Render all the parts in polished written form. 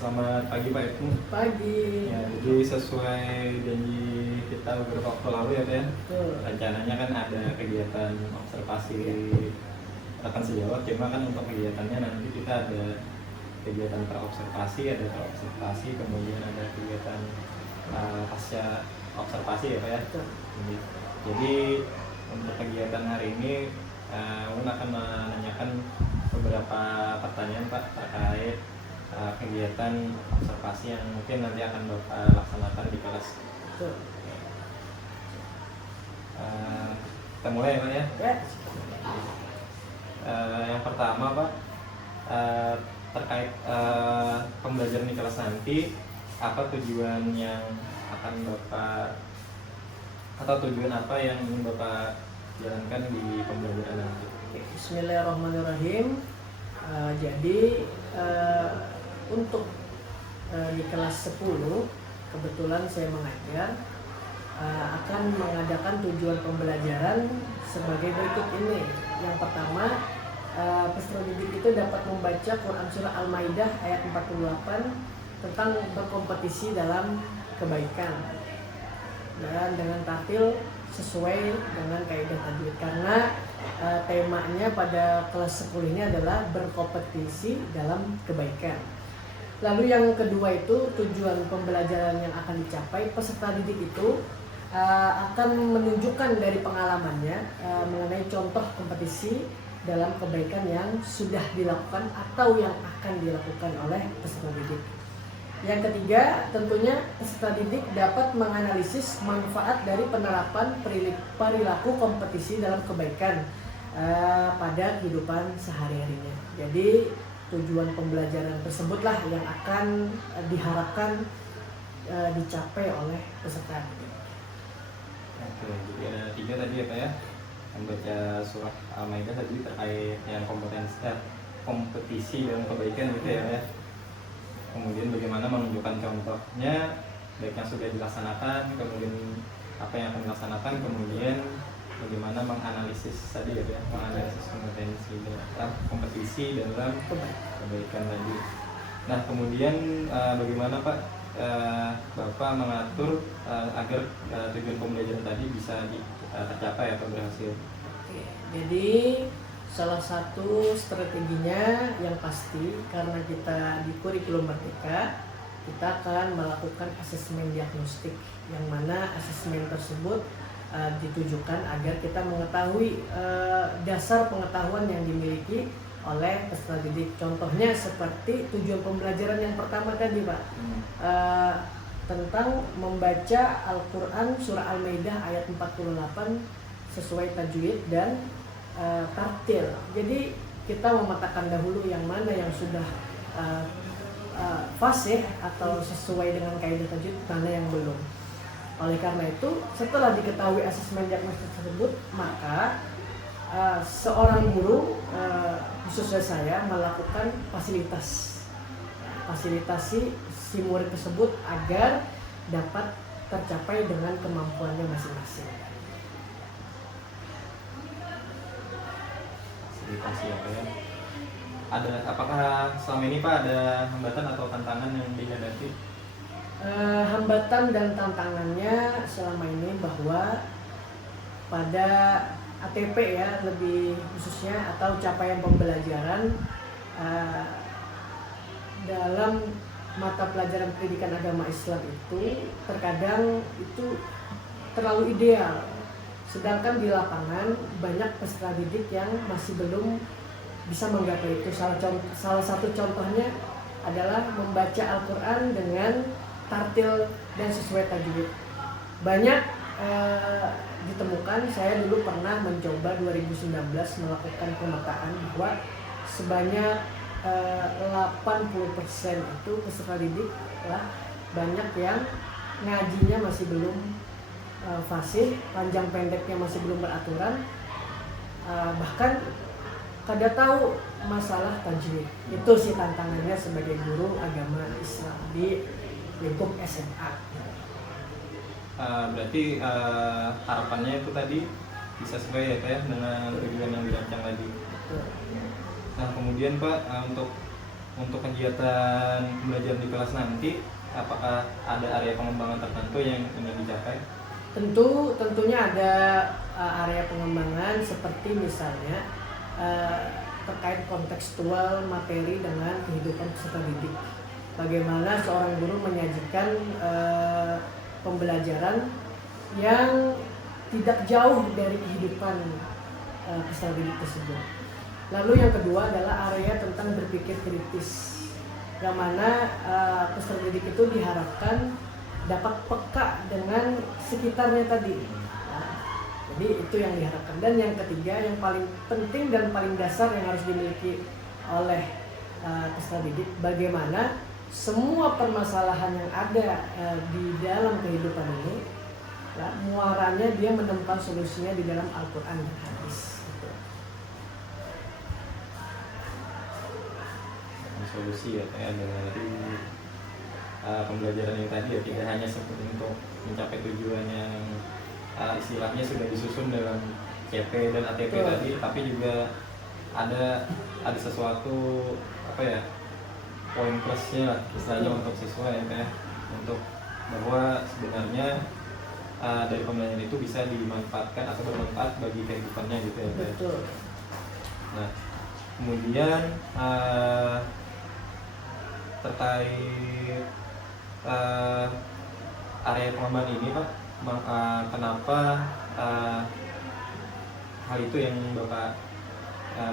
Selamat pagi Pak Ibnu. Pagi. Ya, jadi sesuai janji kita beberapa waktu lalu ya Pak ya. Betul. Rencananya kan ada kegiatan observasi rekan sejawat, cuma kan untuk kegiatannya nanti kita ada kegiatan praobservasi, kemudian ada kegiatan pasca observasi ya Pak ya. Betul. Jadi untuk kegiatan hari ini Uun akan menanyakan beberapa pertanyaan Pak terkait kegiatan observasi yang mungkin nanti akan Bapak laksanakan di kelas. Betul. Kita mulai ya Pak ya. Ya. Yang pertama Pak, terkait pembelajaran di kelas nanti, apa tujuan yang akan Bapak atau tujuan apa yang ingin Bapak jalankan di pembelajaran nanti? Bismillahirrahmanirrahim. Jadi untuk di kelas 10 kebetulan saya mengajar akan mengadakan tujuan pembelajaran sebagai berikut ini. Yang pertama, peserta didik itu dapat membaca Quran Surah Al-Maidah ayat 48 tentang berkompetisi dalam kebaikan dan dengan tartil sesuai dengan kaidah tajwid, karena temanya pada kelas 10 ini adalah berkompetisi dalam kebaikan. Lalu yang kedua itu tujuan pembelajaran yang akan dicapai. Peserta didik itu akan menunjukkan dari pengalamannya mengenai contoh kompetisi dalam kebaikan yang sudah dilakukan atau yang akan dilakukan oleh peserta didik. Yang ketiga, tentunya peserta didik dapat menganalisis manfaat dari penerapan perilaku kompetisi dalam kebaikan pada kehidupan sehari-harinya. Jadi tujuan pembelajaran tersebutlah yang akan diharapkan dicapai oleh peserta didik. Oke, jadi ada 3 tadi ya Pak ya, membaca surah Al-Maidah tadi terkait yang kompetisi dalam kebaikan gitu ya Pak ya. Kemudian bagaimana menunjukkan contohnya, baik yang sudah dilaksanakan, kemudian apa yang akan dilaksanakan, kemudian bagaimana menganalisis tadi ya, menganalisis kompetensi dalam kompetisi dalam kebaikan tadi. Nah kemudian bagaimana Pak Bapak mengatur agar tujuan pembelajaran tadi bisa tercapai atau berhasil? Oke, jadi salah satu strateginya yang pasti, karena kita di kurikulum Merdeka kita akan melakukan asesmen diagnostik, yang mana asesmen tersebut ditujukan agar kita mengetahui dasar pengetahuan yang dimiliki oleh peserta didik. Contohnya seperti tujuan pembelajaran yang pertama tadi Pak, tentang membaca Al-Quran Surah Al-Maidah ayat 48 sesuai tajwid dan tartil. Jadi kita memetakan dahulu yang mana yang sudah fasih atau sesuai dengan kaidah tajwid, mana yang belum. Oleh karena itu, setelah diketahui asesmen diagnostik tersebut, maka seorang guru, khususnya saya, melakukan fasilitasi si murid tersebut agar dapat tercapai dengan kemampuannya masing-masing. Ya, apakah selama ini Pak ada hambatan atau tantangan yang dihadapi? Hambatan dan tantangannya selama ini bahwa pada ATP ya, lebih khususnya, atau capaian pembelajaran dalam mata pelajaran pendidikan agama Islam itu terkadang itu terlalu ideal. Sedangkan di lapangan banyak peserta didik yang masih belum bisa menggapai itu. Salah satu contohnya adalah membaca Al-Quran dengan tartil dan sesuai tajwid. Banyak ditemukan, saya dulu pernah mencoba 2019 melakukan pemetaan bahwa sebanyak 80% itu peserta didik lah, banyak yang ngajinya masih belum fasih, panjang pendeknya masih belum beraturan, bahkan kada tahu masalah tajwid. Itu sih tantangannya sebagai guru agama Islam di lingkup SMA. Berarti harapannya itu tadi bisa sesuai ya Pak ya dengan tujuan yang dirancang tadi. Betul. Nah kemudian Pak, untuk untuk kegiatan pembelajaran di kelas nanti, apakah ada area pengembangan tertentu yang ingin dicapai? Tentunya ada area pengembangan seperti misalnya terkait kontekstual materi dengan kehidupan peserta didik. Bagaimana seorang guru menyajikan pembelajaran yang tidak jauh dari kehidupan peserta didik tersebut. Lalu yang kedua adalah area tentang berpikir kritis, yang mana peserta didik itu diharapkan dapat peka dengan sekitarnya tadi. Nah, jadi itu yang diharapkan. Dan yang ketiga, yang paling penting dan paling dasar yang harus dimiliki oleh peserta didik, bagaimana semua permasalahan yang ada di dalam kehidupan ini, ya, muaranya dia menemukan solusinya di dalam Al-Quran dan Hadis. Solusi ya kayak dari pembelajaran yang tadi ya, tidak hanya seperti untuk mencapai tujuan yang istilahnya sudah disusun dalam CP dan ATP tadi, tapi juga ada sesuatu apa ya, poin plusnya lah istilahnya untuk siswa ya kayak, untuk bahwa sebenarnya dari pembelajaran itu bisa dimanfaatkan atau bermanfaat bagi kehidupannya gitu ya. Betul. Nah kemudian terkait area pengembangan ini Pak, kenapa hal itu yang Bapak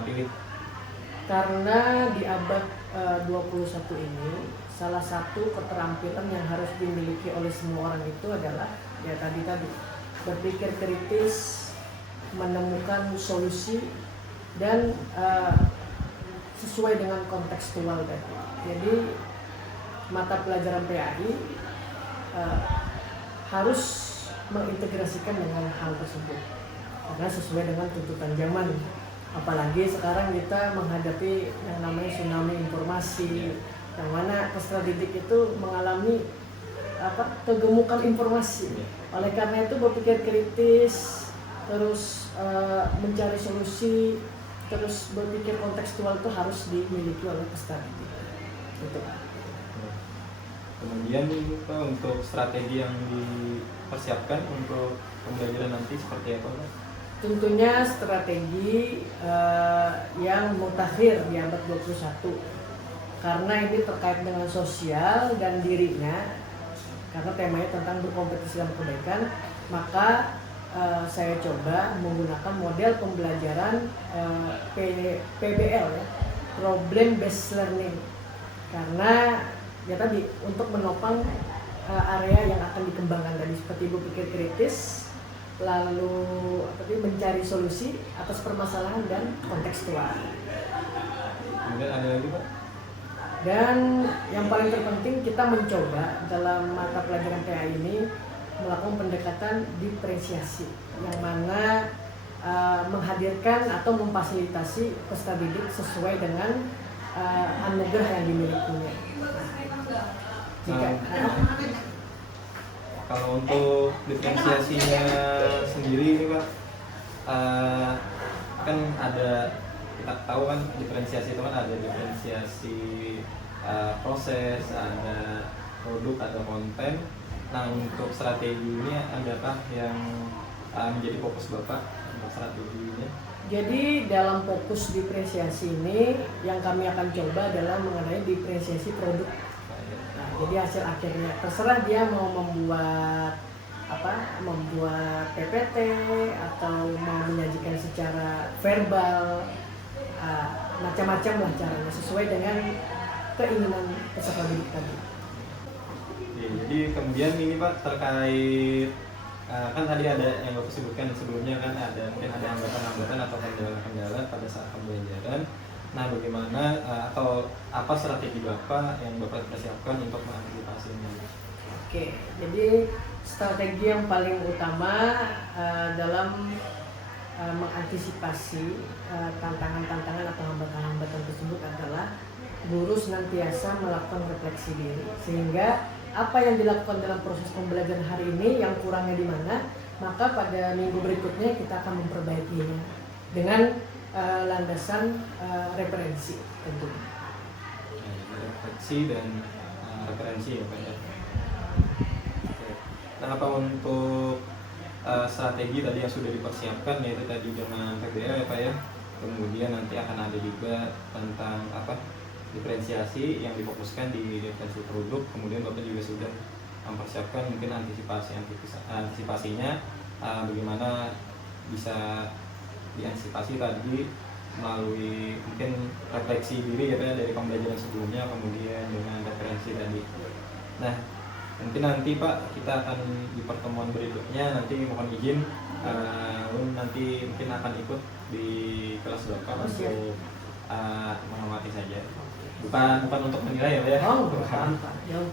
pilih? Karena di abad 21 ini salah satu keterampilan yang harus dimiliki oleh semua orang itu adalah ya tadi berpikir kritis, menemukan solusi, dan sesuai dengan kontekstual tadi. Jadi mata pelajaran PAI harus mengintegrasikan dengan hal tersebut karena sesuai dengan tuntutan zaman. Apalagi sekarang kita menghadapi yang namanya tsunami informasi, yang mana peserta didik itu mengalami kegemukan informasi. Oleh karena itu berpikir kritis, terus mencari solusi, terus berpikir kontekstual itu harus dimiliki oleh peserta didik. Gitu. Kemudian Pak, untuk strategi yang dipersiapkan untuk pembelajaran nanti seperti apa Pak? Tentunya strategi yang mutakhir di abad 21, karena ini terkait dengan sosial dan dirinya, karena temanya tentang berkompetisi dalam kebaikan, maka saya coba menggunakan model pembelajaran PBL ya, Problem Based Learning, karena ya tadi untuk menopang area yang akan dikembangkan tadi seperti berpikir kritis, lalu mencari solusi atas permasalahan dan kontekstual. Kemudian ada lagi Pak? Dan yang paling terpenting kita mencoba dalam mata pelajaran PA ini melakukan pendekatan diferensiasi, yang mana menghadirkan atau memfasilitasi peserta didik sesuai dengan anugerah yang dimilikinya. Kalau untuk diferensiasinya sendiri ini Pak, kan ada, kita tahu kan diferensiasi itu kan ada diferensiasi proses, ada produk, ada konten. Nah untuk strategi ini adakah yang menjadi fokus Bapak untuk strateginya? Jadi dalam fokus diferensiasi ini yang kami akan coba adalah mengenai diferensiasi produk. Nah, jadi hasil akhirnya terserah dia mau membuat PPT atau mau menyajikan secara verbal, macam-macam lah caranya sesuai dengan keinginan peserta didik tadi. Jadi kemudian ini Pak terkait kan tadi ada yang Bapak sebutkan sebelumnya kan mungkin ada hambatan-hambatan atau kendala-kendala pada saat pembelajaran. Nah bagaimana atau apa strategi Bapak yang Bapak persiapkan untuk mengantisipasinya? Oke, jadi strategi yang paling utama dalam mengantisipasi tantangan-tantangan atau hambatan-hambatan tersebut adalah guru senantiasa melakukan refleksi diri, sehingga apa yang dilakukan dalam proses pembelajaran hari ini yang kurangnya di mana, maka pada minggu berikutnya kita akan memperbaikinya dengan landasan referensi tentunya. refleksi dan referensi ya Pak ya. Oke. Nah, apa untuk strategi tadi yang sudah dipersiapkan, yaitu tadi dengan PBL ya Pak ya. Kemudian nanti akan ada juga tentang diferensiasi yang difokuskan di diferensi produk. Kemudian Bapak juga sudah mempersiapkan mungkin antisipasinya, bagaimana bisa diantisipasi tadi melalui mungkin refleksi diri ya Pak ya, dari pembelajaran sebelumnya, kemudian dengan referensi tadi. Nah, mungkin nanti Pak kita akan di pertemuan berikutnya nanti mohon izin nanti mungkin akan ikut di kelas Bapak untuk mengamati saja. Bukan untuk menilai ya Pak ya. Bukan.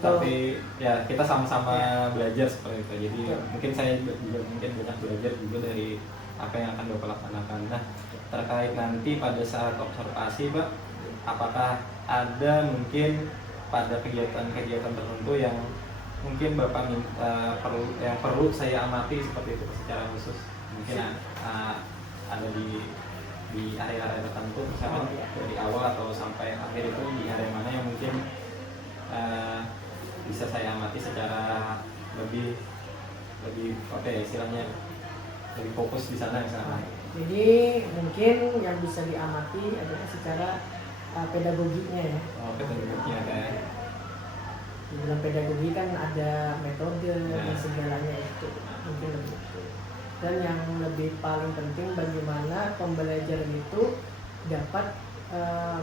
Tapi ya kita sama-sama belajar seperti itu. Jadi mungkin saya juga banyak belajar juga dari apa yang akan Bapak laksanakan. Nah, terkait nanti pada saat observasi Pak, apakah ada mungkin pada kegiatan-kegiatan tertentu yang mungkin Bapak perlu saya amati seperti itu secara khusus, mungkin ada di area-area tertentu, misalkan dari awal atau sampai akhir itu di area mana yang mungkin bisa saya amati secara lebih istilahnya lebih fokus di sana misalnya. Jadi mungkin yang bisa diamati adalah secara pedagoginya ya. Pedagoginya kayak di dalam pedagogi kan ada metode dan segalanya itu mungkin begitu. Dan yang lebih paling penting bagaimana pembelajaran itu dapat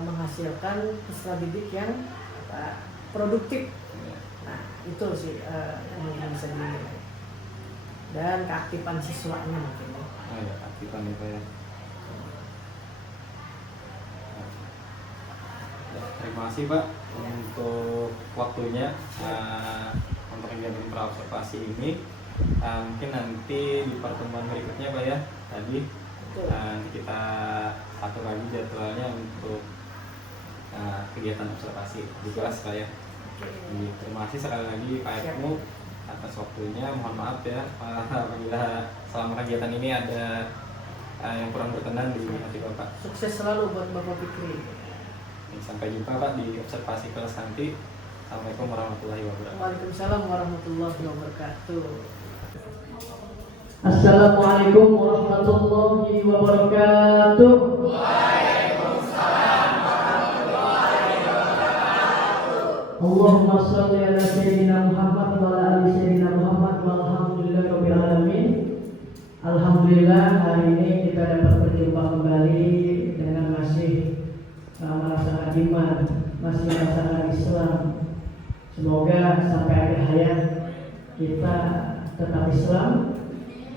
menghasilkan peserta didik yang produktif. Nah itu sih yang bisa dinilai. Dan keaktifan siswanya mungkin. Ya, keaktifan itu ya. Terima kasih Pak untuk waktunya untuk kegiatan praobservasi ini. Mungkin nanti di pertemuan berikutnya Pak ya, tadi nanti kita atur lagi jadwalnya untuk kegiatan observasi di kelas Pak ya. Terima kasih sekali lagi Pak Ibnu atas waktunya. Mohon maaf ya apabila selama kegiatan ini ada yang kurang berkenan di hati Bapak. Sukses selalu buat Bapak Fikri. Sampai jumpa Pak di observasi kelas nanti. Assalamualaikum warahmatullahi wabarakatuh. Waalaikumsalam warahmatullahi wabarakatuh. Assalamualaikum warahmatullahi wabarakatuh. Waalaikumsalam warahmatullahi wabarakatuh. Allahumma shalli ala sayyidina Muhammad wa ala ali sayyidina Muhammad walhamdulillahirabbil alamin. Alhamdulillah hari ini kita dapat berjumpa kembali dengan masih merasakan iman, masih merasakan Islam. Semoga sampai akhir hayat kita tetap Islam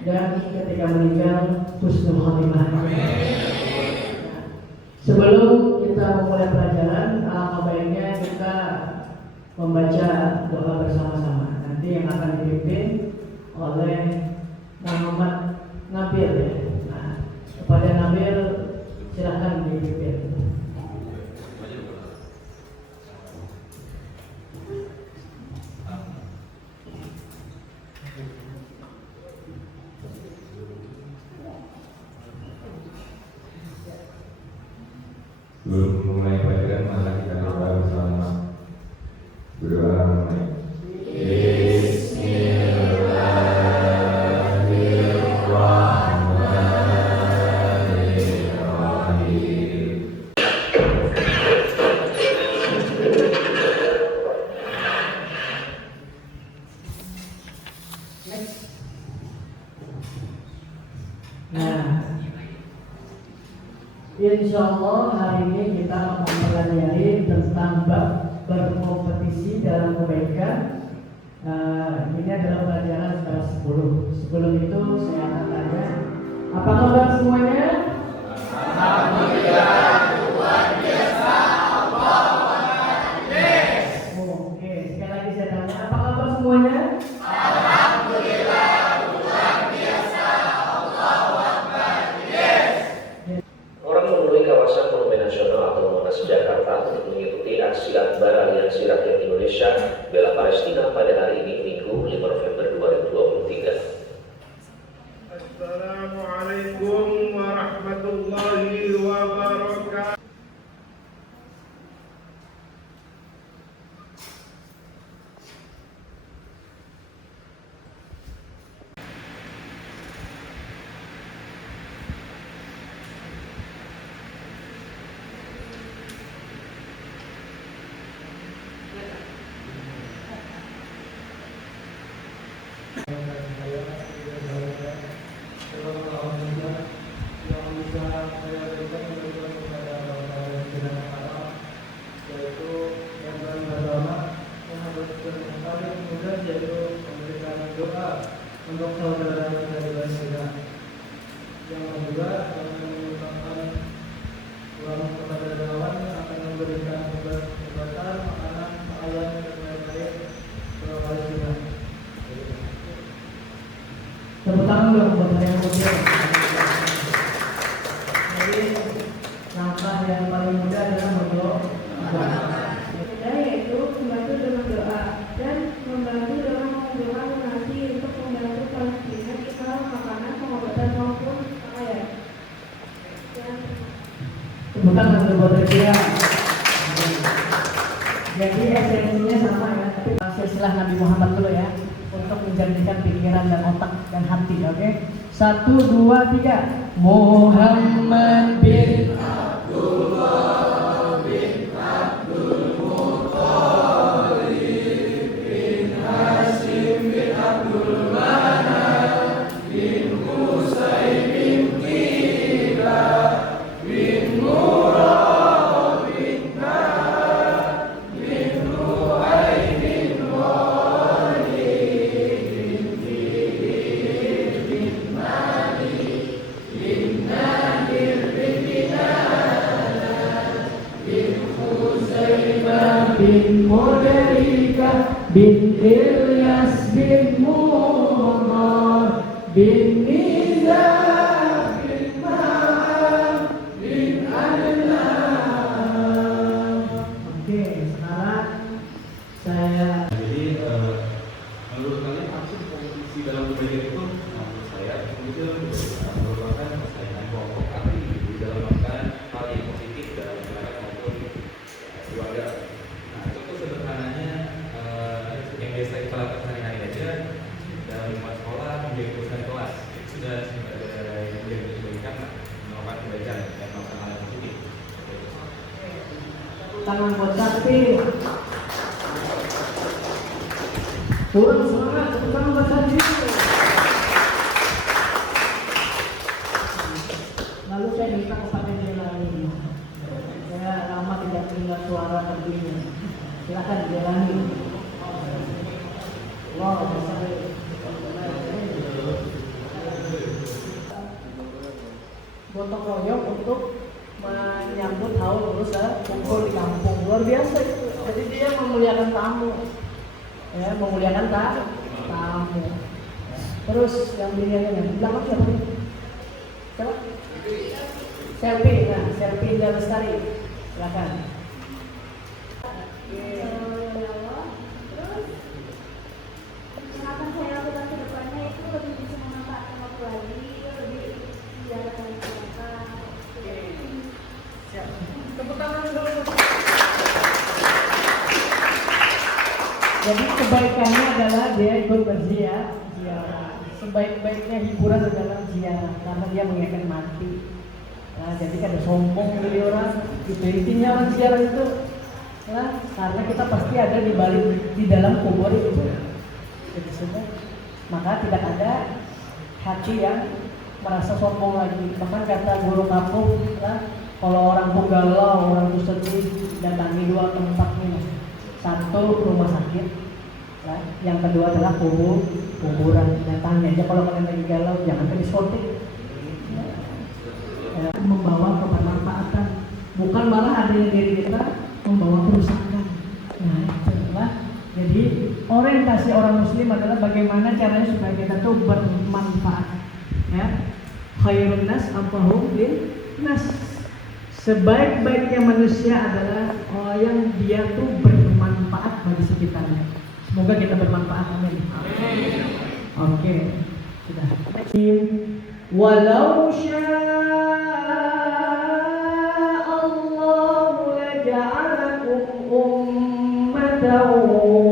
dan ketika meninggal husnul khatimah. Sebelum kita memulai pelajaran, alangkah baiknya kita membaca doa bersama-sama. Nanti yang akan dipimpin oleh Muhammad Nabil. Nah, kepada Nabil silakan dipimpin. Sebelum memulai pelajaran, mari kita berdoa bersama. Berdoa mulai. Insya Allah hari ini kita akan mempelajari tentang bab berkompetisi dalam kebaikan. Ini adalah pelajaran kelas 10. Sebelum itu saya akan tanya, apa kabar semuanya? Alhamdulillah, luar biasa. Oke, sekali lagi saya tanya, apa kabar semuanya? Alhamdulillah, luar biasa. Orang memenuhi kawasan Monumen Nasional atau Monas Jakarta untuk mengikuti aksi akbar Aliansi Rakyat Indonesia Bela Palestina pada hari ini Minggu 5 November 2023. Assalamualaikum warahmatullahi wabarakatuh. Jadi langkah yang paling mudah adalah berdoa. Yaitu membantu dengan doa dan membantu dengan doa donasi untuk membantu Palestina kita makanan, pengobatan maupun pakaian. Bukan untuk bekerja. Jadi esensinya sama ya, tapi silsilah Nabi Muhammad dulu ya, untuk menjernihkan pikiran dan otak dan hati, oke? 1, 2, 3. Muhammad bin Abdullah bin Abdul Muttalib bin Hashim bin Abdul Manaf bin Qusay bin Kilab bin Murad bin Ka'ab bin Lu'ay bin Walid bin Fihr bin Malik bin Nadir bin Kinanah bin Khuzaimah bin Mudrikah bin Ilyas bin Muhammad bin Nizam bin Ma'am bin Adnan. Oke, sekarang saya Jadi menurut kalian apa sih kompetisi dalam kebaikan itu? Menurut saya itu merupakan persaingan kelompok kali di dalam melakukan hal yang positif dalam masyarakat maupun keluarga. Nah, contoh sederhananya yang biasa kita lakukan sehari-hari aja dalam lingkungan sekolah menjadi urusan kelas itu sudah ada yang menjadi kebaikan melakukan kebaikan dan melakukan hal yang positif. tangan buat sakti. Turun semangat, tepuk tangan buat sakti. Lalu saya minta kepada Jelani. Saya lama tidak dengar suara terbinya. Silakan Jelani. Wow, gotong royong untuk menyambut haul lulus kumpul di kampung, luar biasa itu. Jadi dia memuliakan tamu, ya, memuliakan tamu. Terus yang berikutnya, bilang apa siapa? Siapa? Selfie, nah, Selfie Indah Lestari, silakan. Akan saya lakukan ke depannya itu lebih bisa memanfaatkan waktu lagi, lebih menjalankan masyarakat. Tepuk tangan dulu. Jadi kebaikannya adalah dia ikut berziarah. Sebaik-baiknya hiburan adalah ziarah, karena dia mengingatkan mati. Nah, jadi kada sombong dari orang. Itu intinya orang ziarah itu. Nah, karena kita pasti ada di balik di dalam kubur itu. Jadi sudah, maka tidak ada hati yang merasa sombong lagi. Bahkan kata guru kampung, nah, kalau orang tuh galau, orang tuh sedih, datangi 2 tempat ini. 1 rumah sakit, nah, yang kedua adalah kuburan. Datangi aja kalau kalian lagi galau, jangan ke diskotik. Ya, membawa kebermanfaatan, bukan malah adanya diri kita membawa kerusakan. Nah, itulah. Jadi orientasi orang muslim adalah bagaimana caranya supaya kita tuh bermanfaat. Ya, khairun nas anfa'uhum linnas. Sebaik-baiknya manusia adalah orang yang dia tuh bermanfaat bagi sekitarnya. Semoga kita bermanfaat, amin. Oke, sudah. Walau sya'allahu laja'alakum ummatan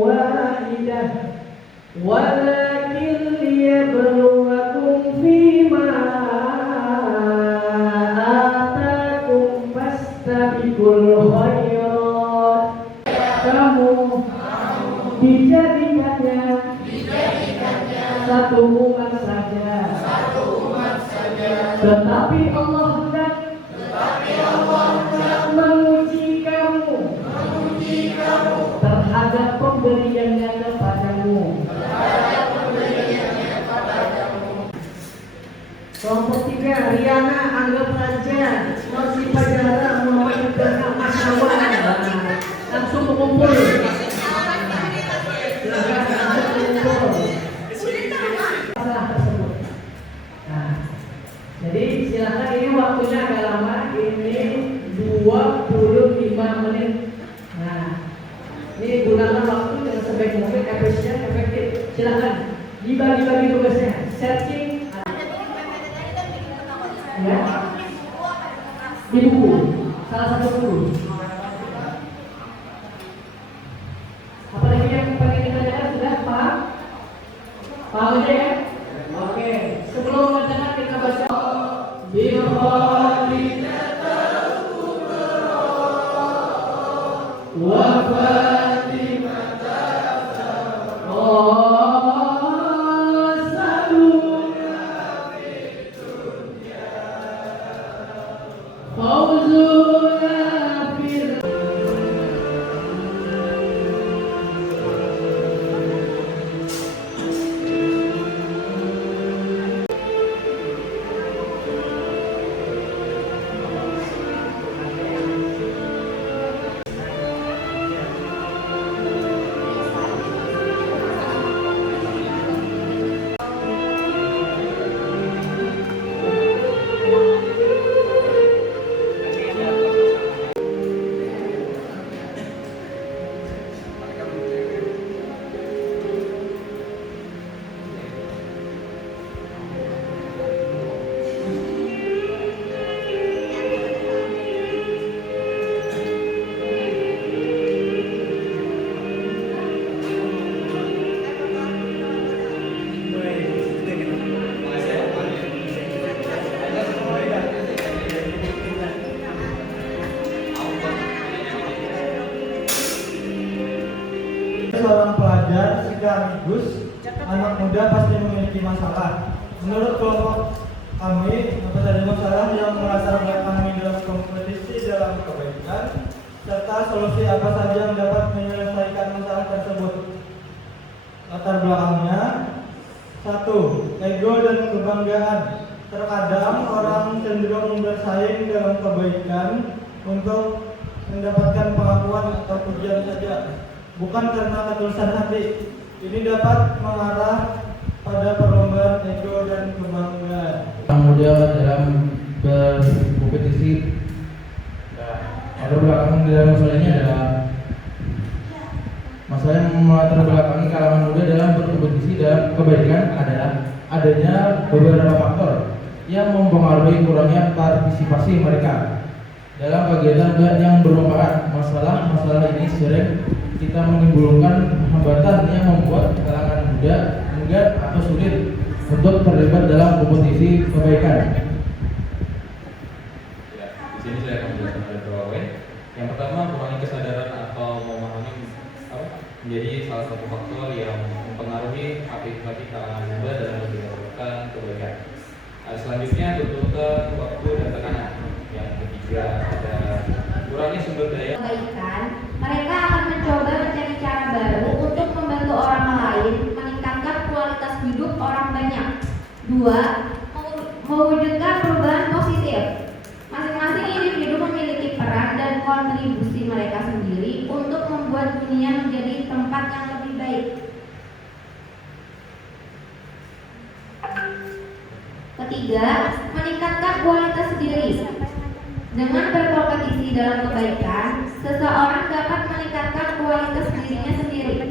wahidah walakin liyabluwakum fima atakum fastabiqul khairat. Kamu dijadikannya satu umat saja. Tetapi Allah 25 menit. Nah, ini gunakan waktu dengan sebaik mungkin, efektif. Silakan dibagi-bagi tugasnya. Searching, ya, di buku, salah satu buku. Apalagi yang pengen ditanyakan sudah paham? Paham aja ya? Oke, sebelum mengerjakan kita baca seorang pelajar sekaligus anak muda pasti memiliki masalah. Menurut kelompok kami, apa saja masalah yang melatar belakangi dalam kompetisi dalam kebaikan, serta solusi apa saja yang dapat menyelesaikan masalah tersebut. Latar belakangnya: 1. Ego dan kebanggaan. Terkadang orang cenderung bersaing dalam kebaikan untuk mendapatkan pengakuan atau pujian saja, bukan karena ketulusan hati. Ini dapat mengarah pada perlombaan ego dan kebanggaan. Muda dalam berkompetisi. Latar belakang dalam masalah ini adalah masalah yang melatar belakangi kalangan muda dalam berkompetisi dalam kebaikan adalah adanya beberapa faktor yang mempengaruhi kurangnya partisipasi mereka dalam kegiatan yang bermanfaat. Masalah ini sering kita menimbulkan hambatan yang membuat kalangan muda enggan atau sulit untuk terlibat dalam kompetisi kebaikan. Ya, di sini saya akan menjelaskan ada beberapa poin. Yang pertama, kurangnya kesadaran atau memahami menjadi salah satu faktor yang mempengaruhi partisipasi kalangan muda dalam melakukan kebaikan. Selanjutnya, tuntutan waktu dan tekanan. Yang ketiga, ada kurangnya sumber daya. Kebaikan, mereka akan mencoba mencari cara baru untuk membantu orang lain meningkatkan kualitas hidup orang banyak. 2. Mewujudkan perubahan positif. Masing-masing individu memiliki peran dan kontribusi mereka sendiri untuk membuat dunia menjadi tempat yang lebih baik. Ketiga, meningkatkan kualitas diri. Dengan berkompetisi dalam kebaikan, seseorang dapat meningkatkan kualitas dirinya sendiri.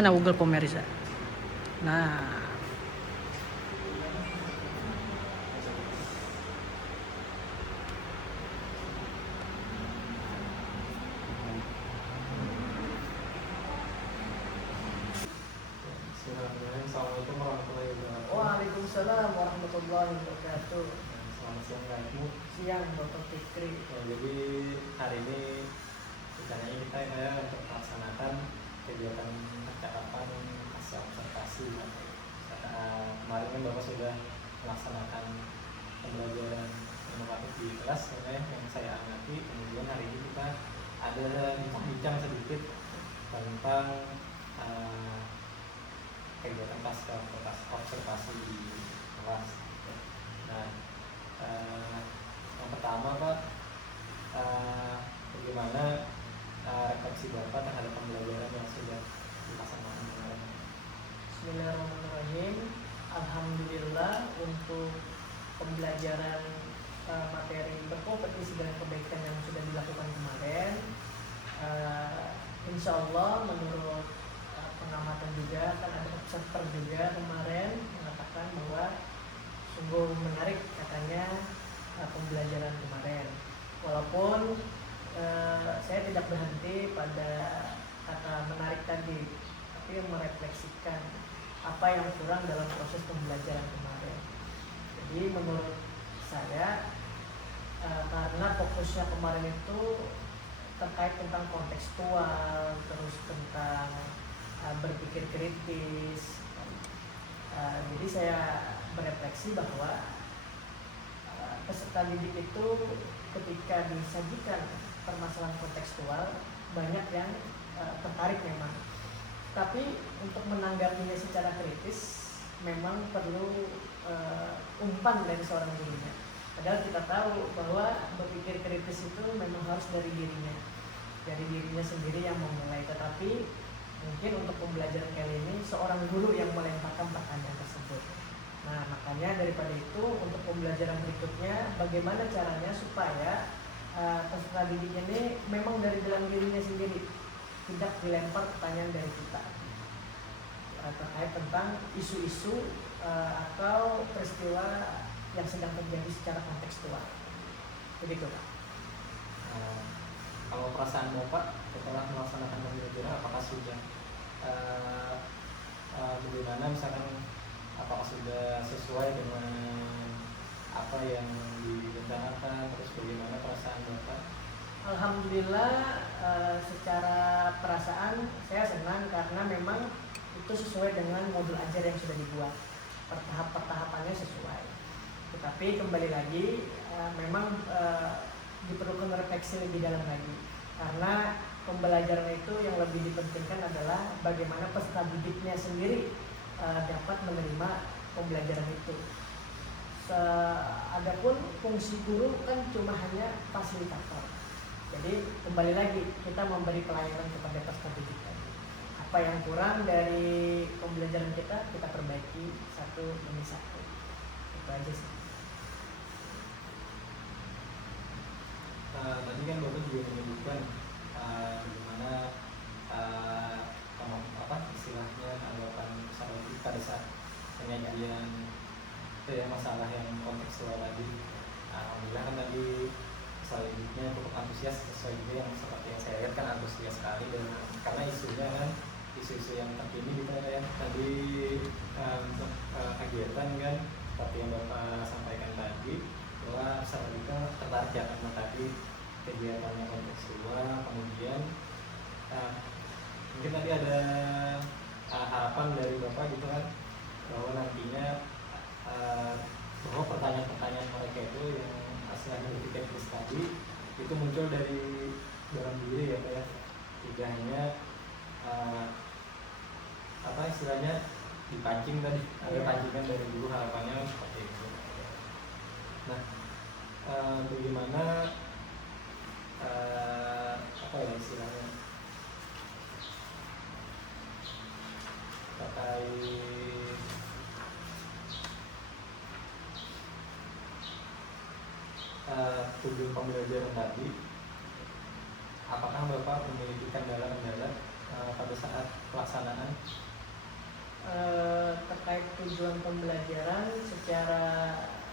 Mana Google pemirsa? Nah, Assalamualaikum warahmatullahi wabarakatuh. Waalaikumsalam warahmatullahi wabarakatuh. Selamat siang Kak Ibu. Siang Bapak Fikri. Ya, jadi hari ini rencananya kita ya untuk melaksanakan kegiatan percakapan hasil observasi. Kemarin kan Bapak sudah melaksanakan pembelajaran inovatif di kelas yang saya amati. Kemudian hari ini kita ada bincang-bincang sedikit tentang kegiatan pasca observasi di kelas. Nah, yang pertama Pak, bagaimana refleksi Bapak terhadap pembelajaran yang sudah dilaksanakan kemarin? Bismillahirrahmanirrahim. Alhamdulillah untuk pembelajaran materi berkompetisi dengan kebaikan yang sudah dilakukan kemarin, insya Allah menurut pengamatan juga kan ada observer juga kemarin mengatakan bahwa sungguh menarik katanya pembelajaran kemarin. Walaupun saya tidak berhenti pada kata menarik tadi, tapi merefleksikan apa yang kurang dalam proses pembelajaran kemarin. Jadi menurut saya karena fokusnya kemarin itu terkait tentang kontekstual, terus tentang berpikir kritis. Jadi saya berefleksi bahwa peserta didik itu ketika disajikan permasalahan kontekstual banyak yang tertarik memang. Tapi untuk menanggapinya secara kritis memang perlu umpan dari seorang gurunya. Padahal kita tahu bahwa berpikir kritis itu memang harus dari dirinya sendiri yang memulai. Tetapi mungkin untuk pembelajaran kali ini seorang guru yang melemparkan pertanyaan tersebut. Nah, makanya daripada itu untuk pembelajaran berikutnya bagaimana caranya supaya peserta didik ini memang dari dalam dirinya sendiri, tidak dilempar pertanyaan dari kita terkait tentang isu-isu atau peristiwa yang sedang terjadi secara kontekstual. Begitu Pak. Kalau perasaan Bapak setelah melaksanakan pembelajaran, apakah sudah bagaimana misalkan apakah sudah sesuai dengan apa yang direncanakan, terus bagaimana perasaan Bapak? Alhamdulillah secara perasaan saya senang karena memang itu sesuai dengan modul ajar yang sudah dibuat, pertahapannya sesuai. Tetapi kembali lagi memang diperlukan refleksi lebih dalam lagi, karena pembelajaran itu yang lebih dipentingkan adalah bagaimana peserta didiknya sendiri dapat menerima pembelajaran itu. Adapun fungsi guru kan cuma hanya fasilitator. Jadi kembali lagi kita memberi pelayanan kepada peserta didik tadi. Apa yang kurang dari pembelajaran kita perbaiki satu demi satu. Itu aja sih. Tadi kan Bapak juga menyebutkan bagaimana istilahnya anggapan bersama kita pada saat penyajian itu ya masalah yang kontekstual tadi. Alhamdulillah kan tadi selanjutnya cukup antusias sesuai juga yang seperti yang saya lihat kan antusias sekali, dan karena isunya kan isu-isu yang terkini gitu ya tadi untuk kegiatan kan seperti yang Bapak sampaikan tadi bahwa selanjutnya tertarik ya karena tadi kegiatannya kontekstual. Kemudian mungkin tadi ada harapan dari Bapak gitu kan bahwa nantinya bahwa pertanyaan-pertanyaan mereka itu yang hasilnya berpikir kritis tadi itu muncul dari dalam diri ya Pak ya, tidak hanya istilahnya dipancing tadi, ada pancingan dari dulu, harapannya seperti itu. Nah, bagaimana istilahnya terkait tujuan pembelajaran tadi, apakah Bapak memiliki kendala-kendala pada saat pelaksanaan? Terkait tujuan pembelajaran secara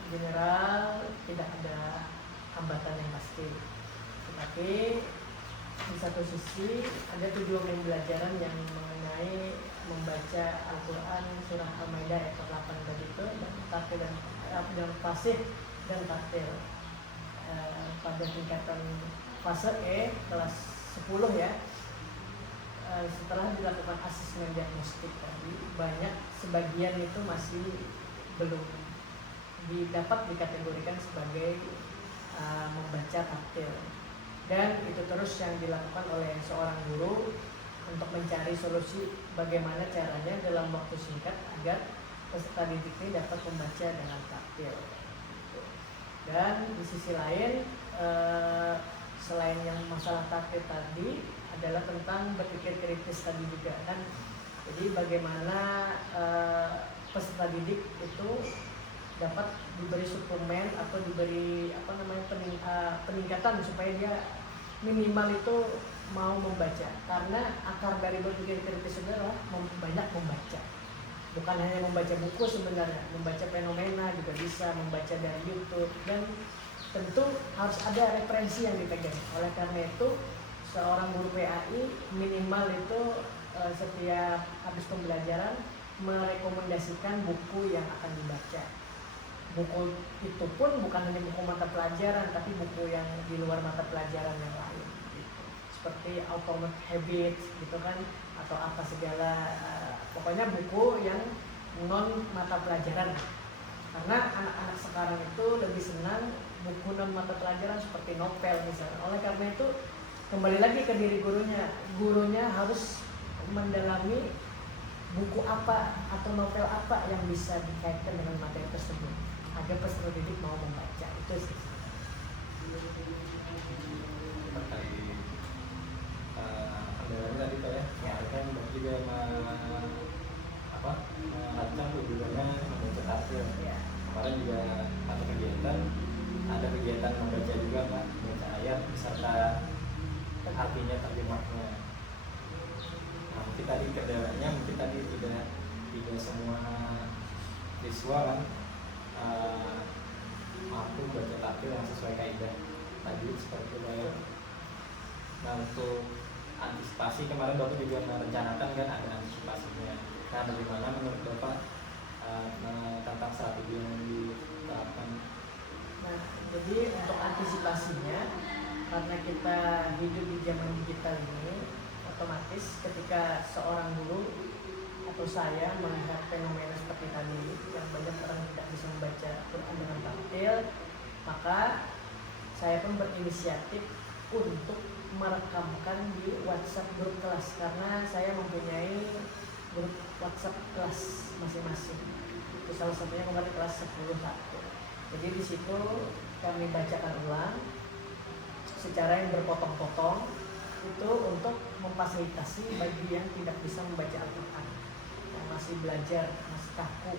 general tidak ada hambatan yang pasti, tetapi di satu sisi ada tujuan pembelajaran yang mengenai membaca Al-Quran surah Al-Maidah ayat 8 tadi itu, dan tartil dan fasih dan tartil pada tingkatan fase E kelas 10 ya. Setelah dilakukan asesmen diagnostik tadi, banyak sebagian itu masih belum dapat dikategorikan sebagai membaca tartil, dan itu terus yang dilakukan oleh seorang guru untuk mencari solusi bagaimana caranya dalam waktu singkat agar peserta didik ini dapat membaca dengan tartil. Dan di sisi lain, selain yang masalah tartil tadi adalah tentang berpikir kritis tadi juga kan. Jadi bagaimana peserta didik itu dapat diberi suplemen atau diberi peningkatan supaya dia minimal itu mau membaca, karena akar dari berpikir kritis adalah banyak membaca, bukan hanya membaca buku sebenarnya, membaca fenomena juga bisa, membaca dari YouTube, dan tentu harus ada referensi yang dipegang. Oleh karena itu seorang guru PAI minimal itu setiap habis pembelajaran merekomendasikan buku yang akan dibaca. Buku itu pun bukan hanya buku mata pelajaran, tapi buku yang di luar mata pelajaran yang lain, gitu. Seperti Atomic Habits gitu kan, atau apa segala, pokoknya buku yang non mata pelajaran. Karena anak-anak sekarang itu lebih senang buku non mata pelajaran seperti novel misalnya. Oleh karena itu kembali lagi ke diri gurunya harus mendalami buku apa atau novel apa yang bisa dikaitkan dengan materi tersebut agar peserta didik mau membaca. Itu sih. Terkait kendalanya tadi Pak ya, kan juga merancang tujuannya membaca tartil. Kemarin juga ada kegiatan membaca juga Pak, membaca ayat beserta artinya terjemahnya. Nah, mungkin tadi kendalanya tidak semua siswa kan mampu baca tartil yang sesuai kaidah tadi seperti itu ya. Nah, untuk antisipasi kemarin Bapak juga merencanakan kan ada antisipasinya. Nah, bagaimana menurut Bapak tentang strategi yang diterapkan? Nah, jadi untuk antisipasinya, karena kita hidup di zaman digital ini, otomatis ketika seorang guru atau saya melihat fenomena seperti tadi yang banyak orang tidak bisa membaca Quran dengan tartil, maka saya pun berinisiatif untuk merekamkan di WhatsApp grup kelas, karena saya mempunyai grup WhatsApp kelas masing-masing. Itu salah satunya kemarin kelas 10-1. Jadi di situ kami bacakan ulang secara yang berpotong-potong, itu untuk memfasilitasi bagi yang tidak bisa membaca Al-Quran, yang masih belajar, masih kaku.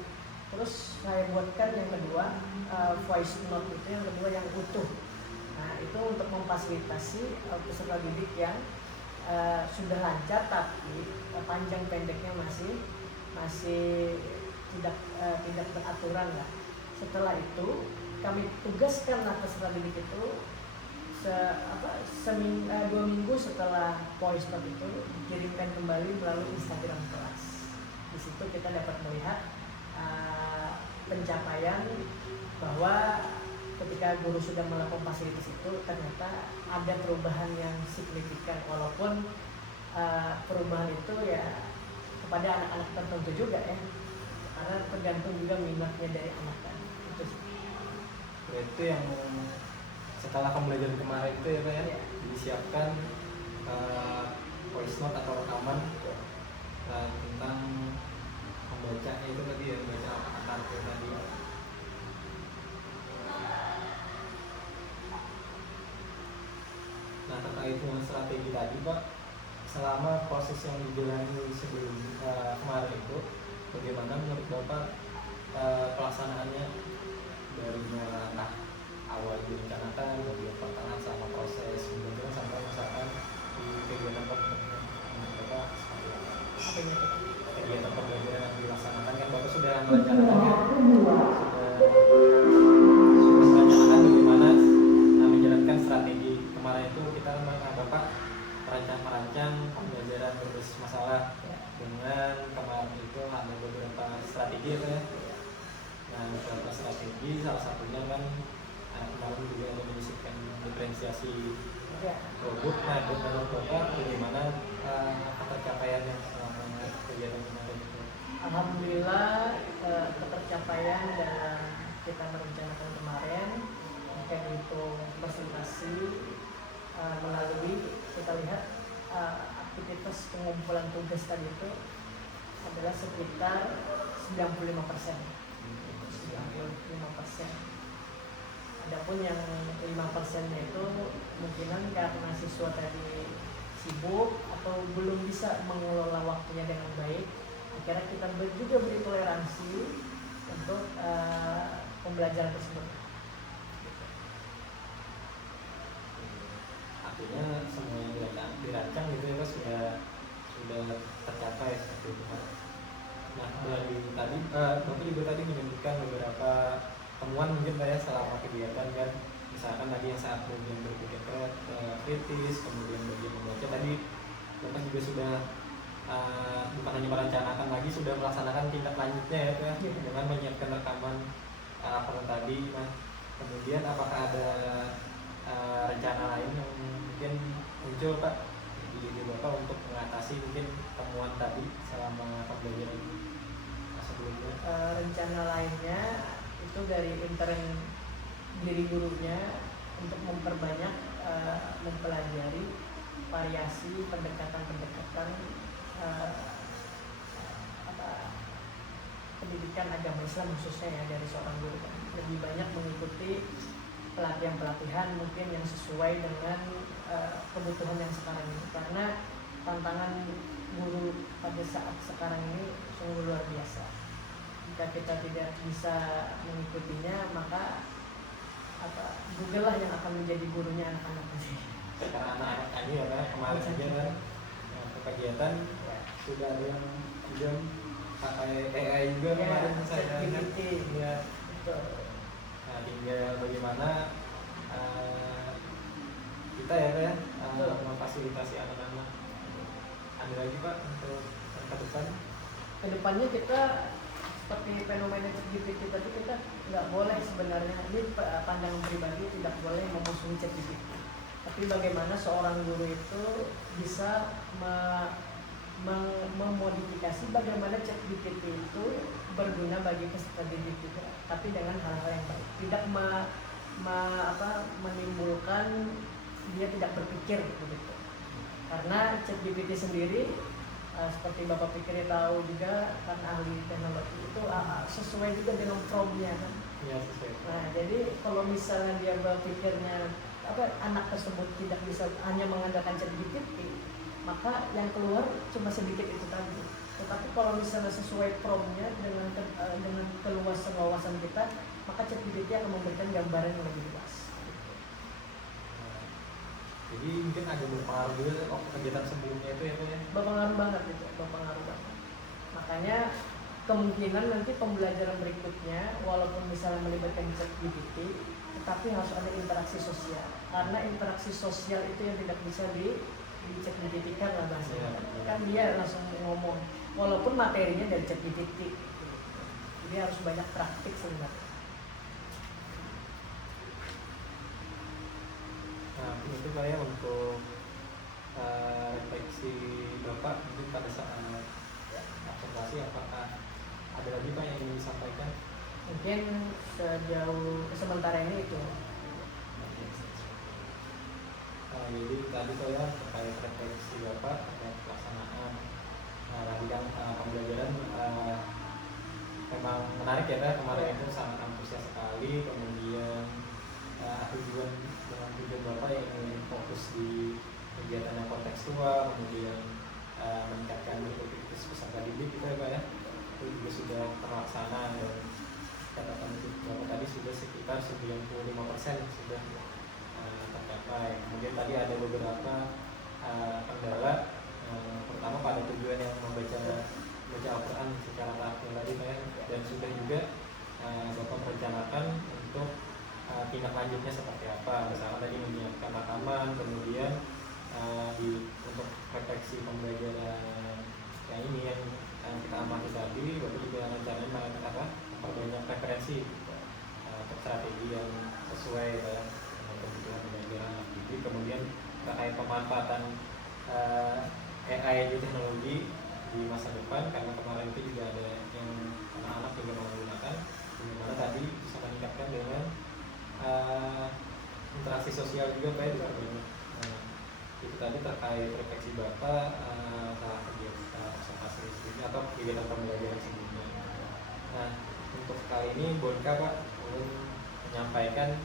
Terus saya buatkan yang kedua, voice note itu yang kedua yang utuh. Nah, itu untuk memfasilitasi peserta didik yang sudah lancar tapi panjang pendeknya masih tidak beraturan lah. Setelah itu kami tugaskanlah peserta didik itu 2 minggu setelah voice note itu dikirimkan kembali melalui Instagram kelas. Di situ kita dapat melihat pencapaian bahwa ketika guru sudah melakukan fasilitas itu ternyata ada perubahan yang signifikan, walaupun perubahan itu ya kepada anak-anak tertentu juga ya, karena tergantung juga minatnya dari anak kan. Itu sih. Itu yang setelah pembelajaran kemarin itu ya Pak ya, disiapkan voice note atau rekaman tentang membaca itu tadi ya, membaca tartil tadi. Nah, terkait dengan strategi tadi Pak, selama proses yang dijalani sebelum kemarin itu, bagaimana menurut Bapak pelaksanaannya dari mulai awal direncanakan, dari pertengahan selama proses pembelajaran sampai misalkan di kegiatan praktek? Bapak seperti apa? Kegiatan pembelajaran yang dilaksanakan kan Bapak sudah merencanakan ya? Sudah merencanakan bagaimana menjalankan strategi. Kemarin itu kita Bapak merancang pembelajaran berbasis masalah dengan kemarin itu ada beberapa strategi ya. Nah, beberapa strategi salah satunya kan kemarin juga ada menyisipkan diferensiasi robot. Nah, menurut Bapak bagaimana ketercapaiannya selama kegiatan kemarin itu? Alhamdulillah ketercapaian dalam kita merencanakan kemarin, mungkin itu presentasi melalui kita lihat aktivitas pengumpulan tugas tadi itu adalah sekitar 95%. Adapun yang 5%-nya itu kemungkinan karena siswa tadi sibuk atau belum bisa mengelola waktunya dengan baik, akhirnya kita juga beri toleransi untuk pembelajaran tersebut. Artinya semua yang dirancang gitu ya Pak sudah tercapai seperti itu Pak. Nah, dari tadi Bapak juga tadi menyebutkan beberapa temuan mungkin Pak ya selama kegiatan kan, misalkan tadi yang saat bagian berpikir kritis, kemudian bagian membaca tadi Bapak juga sudah bukan hanya merencanakan lagi, sudah melaksanakan tindak lanjutnya ya Pak ya, dengan menyiapkan rekaman karakter tadi. Nah, kemudian apakah ada rencana lain yang mungkin muncul Pak di ide Bapak untuk mengatasi mungkin temuan tadi selama pembelajaran sebelumnya? Rencana lainnya itu dari intern diri gurunya untuk memperbanyak mempelajari variasi pendekatan pendidikan agama Islam khususnya ya dari seorang guru, lebih banyak mengikuti pelatihan mungkin yang sesuai dengan kebutuhan yang sekarang ini, karena tantangan guru pada saat sekarang ini sungguh luar biasa. Jika kita tidak bisa mengikutinya, maka Google lah yang akan menjadi gurunya anak-anak ini. Karena anak-anak ini ya Pak, kemarin saja kan kegiatan sudah ada yang juga pakai AI juga kemarin saya ya. Nah, tinggal bagaimana kita ya Pak ya memfasilitasi anak-anak. Ada lagi Pak untuk ke depan? Kedepannya kita seperti fenomena ChatGPT tadi, kita nggak boleh sebenarnya, ini pandangan pribadi, tidak boleh memusuhi ChatGPT. Tapi bagaimana seorang guru itu bisa memodifikasi bagaimana ChatGPT itu berguna bagi peserta didik juga, tapi dengan hal-hal yang baik, tidak menimbulkan dia tidak berpikir begitu. Karena ChatGPT sendiri seperti Bapak pikir tahu juga kan, ahli teknologi itu sesuai juga dengan prompt-nya kan. Ya, sesuai. Nah, jadi kalau misalnya dia berpikirnya anak tersebut tidak bisa hanya mengandalkan ChatGPT, maka yang keluar cuma sedikit itu tadi. Tetapi kalau misalnya sesuai prompt-nya dengan keluasan wawasan kita, maka ChatGPT akan memberikan gambaran yang lebih luas. Jadi mungkin ada berpengaruh juga kegiatan sebelumnya itu ya Pak ya? Berpengaruh banget itu, berpengaruh banget. Makanya kemungkinan nanti pembelajaran berikutnya walaupun misalnya melibatkan ChatGPT, tetapi harus ada interaksi sosial. Karena interaksi sosial itu yang tidak bisa di ChatGPT kan lah bahasanya. Kan dia langsung ngomong, walaupun materinya dari ChatGPT. Jadi harus banyak praktik sebenarnya. Nah, itu Pak ya untuk refleksi Bapak mungkin pada saat observasi, apakah ada lagi Pak yang ingin disampaikan? Mungkin sementara ini itu. Jadi tadi Pak ya terkait refleksi Bapak terkait pelaksanaan bidang pembelajaran memang menarik ya Pak, kemarin itu sangat antusias sekali. Kemudian tujuan Bapak yang ingin fokus di kegiatan yang kontekstual, kemudian meningkatkan berpikir peserta didik gitu ya Pak ya, itu juga sudah terlaksana, dan catatan itu Bapak tadi sudah sekitar 95% sudah tercapai. Kemudian tadi ada beberapa kendala pertama pada tujuan yang membaca Al-Quran secara teratur tadi Pak ya, dan sudah juga Bapak merencanakan untuk tindak lanjutnya seperti apa, misalnya tadi menyiapkan rekaman, kemudian untuk refleksi pembelajaran yang ini yang kita amati tadi, Bapak juga rencananya memperbanyak referensi untuk strategi yang sesuai dengan kebutuhan pembelajaran anak didik. Kemudian terkait pemanfaatan AI di teknologi di masa depan, karena kemarin itu juga ada yang anak-anak juga menggunakan, bagaimana tadi bisa meningkatkan dengan interaksi sosial juga Pak ya, diperbanyak. Itu tadi terkait refleksi Bapak salah kegiatan observasi sebelumnya atau kegiatan pembelajaran sebelumnya. Nah, untuk kali ini Bonka Pak ulun menyampaikan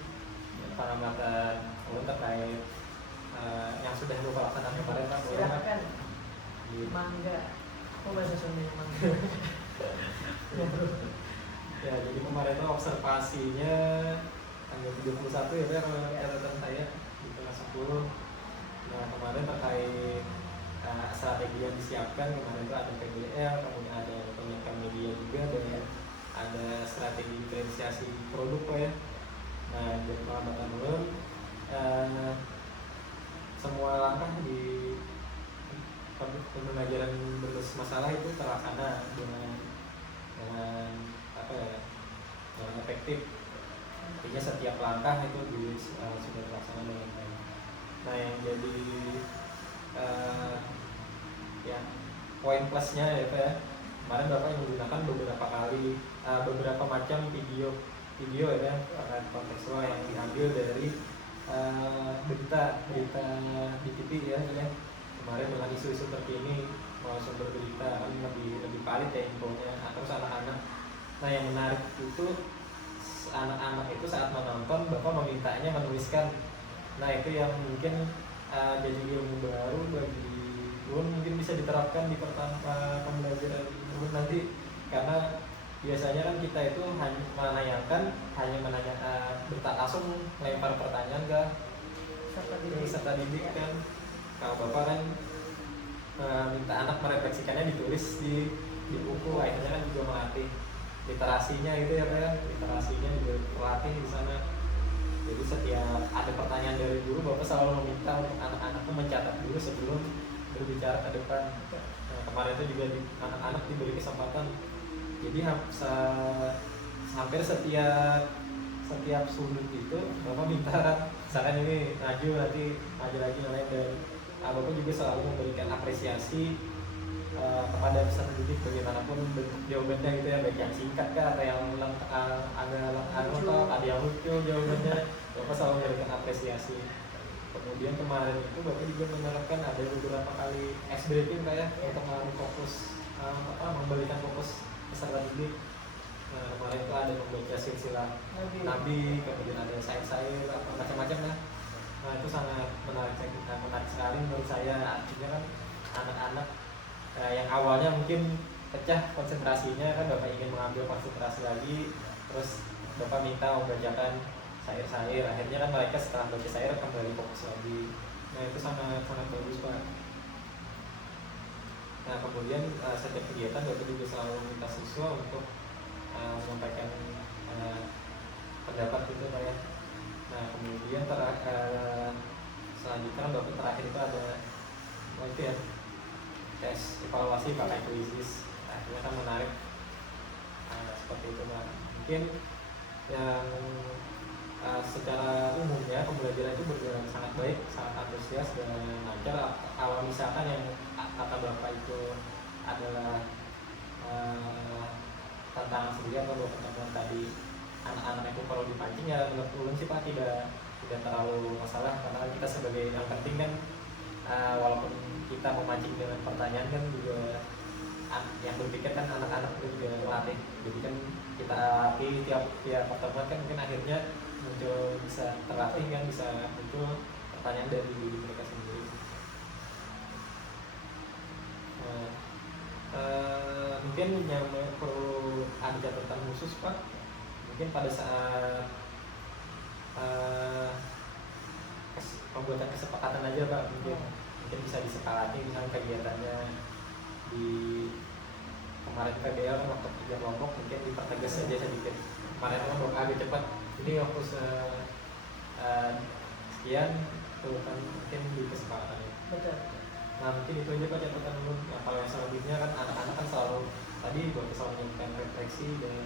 pengamatan ulun terkait yang sudah Bapak laksanakan kemarin Pak. Silakan. Mangga. Apa bahasa Sundanya mangga? Ya, jadi kemarin itu observasinya tanggal 31 ya Pak, catatan saya di kelas 10. Nah, kemarin terkait strategi yang disiapkan, kemarin itu ada PBL, kemudian ada penyiapan media juga, dan ada strategi diferensiasi produk Pak ya. Nah, dari pengamatan ulun semua langkah di pembelajaran berbasis masalah itu terlaksana dengan dengan efektif. Artinya setiap langkah itu sudah terlaksana dengan baik. Nah, yang jadi ya poin plusnya ya Pak ya, kemarin Bapak yang menggunakan beberapa macam video ya kontekstual yang diambil dari berita di TV ya. Kemarin dengan isu-isu terkini mau sumber berita kan lebih valid ya infonya, atau anak-anak. Nah, yang menarik itu anak-anak itu saat menonton Bapak memintanya menuliskan. Nah, itu yang mungkin jadi ilmu baru bagi mungkin bisa diterapkan di pertama pembelajaran nanti, karena biasanya kan kita itu hanya langsung melempar pertanyaan ke peserta didik kan. Kalau Bapak kan minta anak merefleksikannya ditulis di buku, akhirnya kan juga melatih literasinya gitu ya Pak, literasinya juga melatih di sana. Jadi setiap ada pertanyaan dari guru, Bapak selalu meminta untuk anak-anak itu mencatat dulu sebelum berbicara ke depan. Nah, kemarin itu juga anak-anak diberi kesempatan. Jadi hampir setiap sudut itu Bapak minta misalkan ini maju lagi lain, dan Bapak juga selalu memberikan apresiasi kepada peserta didik bagaimanapun bentuk jawabannya gitu ya, baik yang singkat kah atau yang ada yang lucu jawabannya, Bapak selalu memberikan apresiasi. Kemudian kemarin itu Bapak juga menerapkan ada beberapa kali ice breaking kayak untuk memberikan fokus peserta didik. Nah, kemarin itu ada membaca silsilah Nabi, kemudian ada sair-sair macam-macam lah. Nah, itu sangat menarik sekali menurut saya. Artinya kan anak-anak yang awalnya mungkin pecah konsentrasinya kan, Bapak ingin mengambil konsentrasi lagi, terus Bapak minta membacakan sair-sair, akhirnya kan mereka setelah baca sair kembali fokus lagi. Nah, itu sangat bagus Pak. Nah, kemudian setiap kegiatan Bapak juga selalu minta siswa untuk menyampaikan pendapat gitu Pak ya. Nah, kemudian selanjutnya Bapak terakhir itu ada itu ya, tes evaluasi pakai kuisis. Akhirnya kan menarik seperti itu Pak. Mungkin yang secara umumnya pembelajaran itu berjalan sangat baik, sangat antusias dan lancar. Kalau misalkan yang kata Bapak itu adalah tantangan sendiri atau pertemuan tadi anak-anak itu kalau dipancing, ya menurut ulun sih Pak tidak terlalu masalah, karena kita sebagai yang penting kan walaupun kita memancing dengan pertanyaan kan juga yang berpikir kan anak-anak itu juga melatih. Jadi kan kita latih tiap pertemuan kan mungkin akhirnya muncul, bisa terlatih kan, bisa muncul pertanyaan dari diri mereka sendiri. Mungkin yang perlu ada catatan khusus Pak, mungkin pada saat pembuatan kesepakatan aja Pak, mungkin mungkin bisa disepakati misalnya kegiatannya di kemarin PBL kan waktu kerja kelompok mungkin dipertegas saja sedikit. Kemarin kan agak cepat, jadi waktu sekian tuh kan mungkin di kesepakatan ya. Betul. Nah mungkin itu aja Pak catatan dulu. Yang kalau yang selanjutnya kan anak-anak kan selalu tadi buat selalu menyampaikan refleksi dan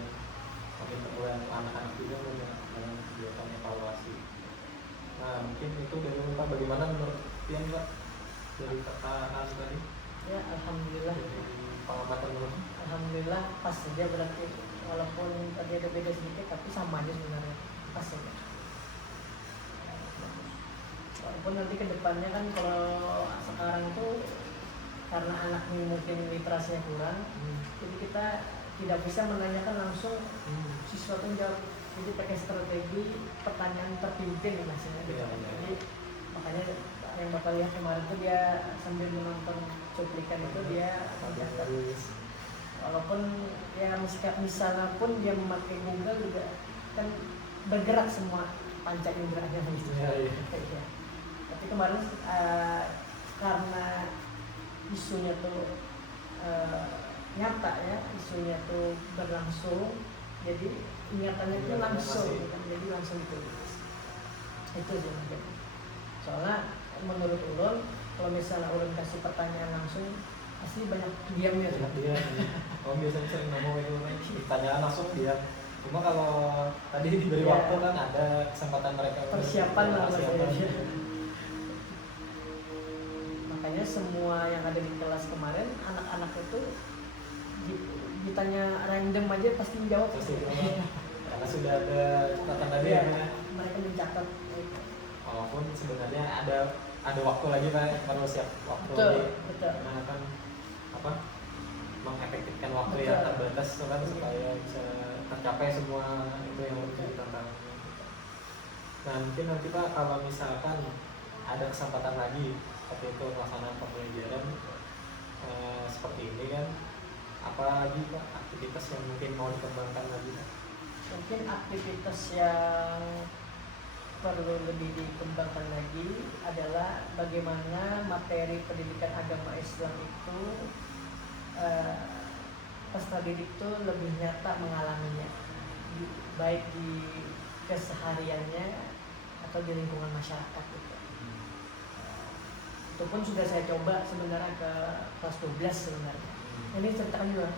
meminta anak-anak juga dengan kegiatan evaluasi. Nah mungkin itu dari Pak, bagaimana menurut Pian Pak dari pertanyaan tadi? Ya alhamdulillah. Pengamatan menurut? Alhamdulillah pas saja, berarti walaupun tadi ada beda sedikit tapi sama aja sebenarnya, pas saja. Walaupun nanti kedepannya kan kalau sekarang tuh karena anaknya mungkin literasinya kurang, jadi kita tidak bisa menanyakan langsung siswa tuh jawab. Jadi pakai strategi pertanyaan terpimpin maksudnya gitu. Jadi makanya yang Bapak lihat kemarin tuh dia sambil menonton cuplikan itu dia terus. Walaupun ya misalnya pun dia memakai Google juga kan bergerak semua panca inderanya gitu. Ya. Tapi kemarin karena isunya tuh nyata ya, isunya tuh berlangsung, jadi ingatannya itu langsung, kan? Jadi langsung ditulis. Itu sih mungkin. Soalnya menurut Ulun, kalau misalnya Ulun kasih pertanyaan langsung, pasti banyak diamnya tuh. Iya. Kalau biasanya sering ngomong itu kan pertanyaan langsung diam. Cuma kalau tadi diberi waktu kan ada kesempatan mereka persiapan lah. Makanya semua yang ada di kelas kemarin, anak-anak itu ditanya random aja pasti menjawab. Karena sudah ada catatan tadi ya. Mereka mencatat. Walaupun sebenarnya ada waktu lagi Pak, perlu siap waktu betul, lagi. Betul. Karena kan mengefektifkan waktu yang terbatas kan supaya bisa tercapai semua itu yang menjadi tantangan. Nah mungkin nanti Pak kalau misalkan ada kesempatan lagi seperti itu pelaksanaan pembelajaran seperti ini kan, apa lagi Pak aktivitas yang mungkin mau dikembangkan lagi Pak? Mungkin aktivitas yang perlu lebih dikembangkan lagi adalah bagaimana materi pendidikan agama Islam itu peserta didik itu lebih nyata mengalaminya, baik di kesehariannya atau di lingkungan masyarakat itu. Itu pun sudah saya coba sebenarnya ke kelas 12 sebenarnya. Ini ceritakan juga,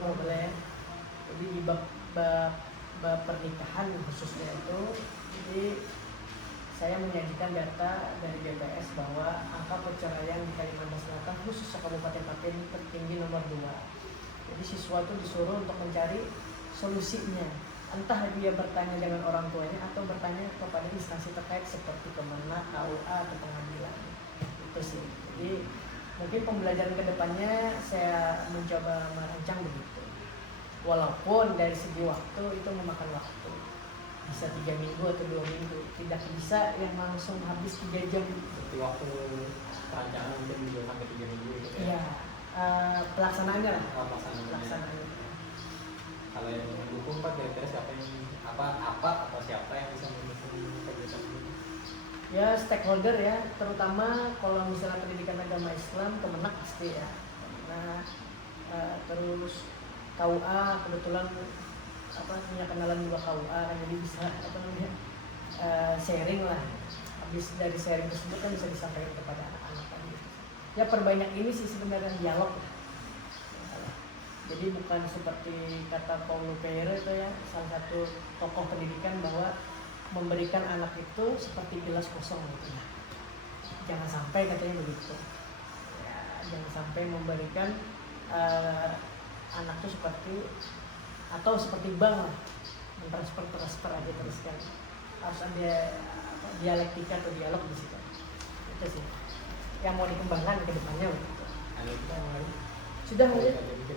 boleh ya. Jadi di bab pernikahan khususnya itu, jadi saya menyajikan data dari BPS bahwa angka perceraian di Kalimantan Selatan khusus Kabupaten Klaten tertinggi nomor 2. Jadi siswa itu disuruh untuk mencari solusinya. Entah dia bertanya dengan orang tuanya atau bertanya kepada instansi terkait seperti Kemenak, KUA atau pengadilan. Itu sih. Jadi mungkin pembelajaran kedepannya saya mencoba merancang begitu. Walaupun dari segi waktu itu memakan waktu. Bisa 3 minggu atau 2 minggu, tidak bisa yang langsung habis 3 jam. Berarti waktu perancangan mungkin juga sampai 3 minggu gitu ya? Iya, pelaksanaannya lah. Pelaksanaannya. Kalau yang mendukung Pak, kira-kira siapa yang atau siapa yang bisa mendukung kegiatan ini? Ya stakeholder ya, terutama kalau misalnya pendidikan agama Islam, Kemenak pasti ya. Nah, terus KUA kebetulan punya kenalan juga KUA kan, jadi bisa sharing lah. Habis dari sharing tersebut kan bisa disampaikan kepada anak-anak tadi. Ya perbanyak ini sih sebenarnya dialog lah. Jadi bukan seperti kata Paulo Freire itu ya, salah satu tokoh pendidikan, bahwa memberikan anak itu seperti gelas kosong gitu ya. Jangan sampai katanya begitu. Ya, jangan sampai memberikan anak itu seperti bank lah, transfer aja terus kan. Harus ada dialektika atau dialog di situ. Itu sih yang mau dikembangkan ke depannya begitu. Sudah mungkin. Berarti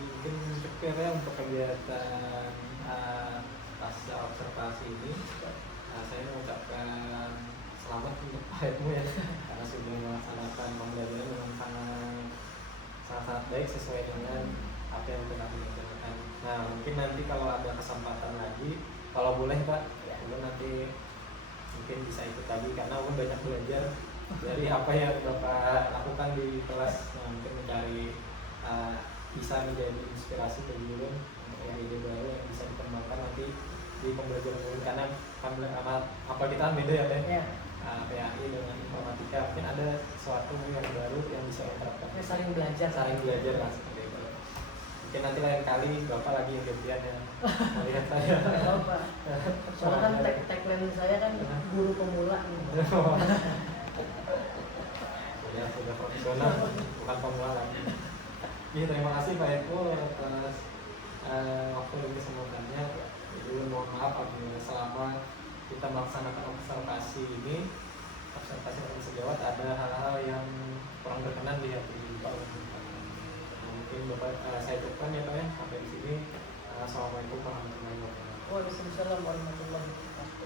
mungkin cukup ya untuk kegiatan pasca observasi ini. Saya mengucapkan selamat untuk Pak Edmu ya, karena sudah melaksanakan pembelajaran dengan sangat baik sesuai dengan apa yang telah dilakukan. Nah mungkin nanti kalau ada kesempatan lagi, kalau boleh Pak, ya nanti mungkin bisa ikut lagi karena Om banyak belajar dari apa yang Bapak lakukan di kelas. Nah, mungkin mencari bisa menjadi inspirasi bagi Ulun untuk ide baru yang bisa dikembangkan nanti di pembelajaran Ulun, karena apa kita kan beda ya Teh. Ya. PAI dengan informatika mungkin ada sesuatu yang baru yang bisa diterapkan. Saling belajar Lah seperti itu. Mungkin nanti lain kali Bapak lagi yang gantian ya melihat saya. Bapak. Soalnya kan tagline saya kan guru pemula. Ya sudah profesional, bukan pemula lagi. Iya, terima kasih Pak Eko atas waktu dan kesempatannya. Jadi mohon maaf apabila selama kita melaksanakan observasi dari sejawat ada hal-hal yang kurang berkenan di hati Pak. Mungkin Bapak saya cukupkan ya Pak ya sampai di sini. Assalamualaikum warahmatullahi wabarakatuh. Waalaikumsalam warahmatullahi wabarakatuh.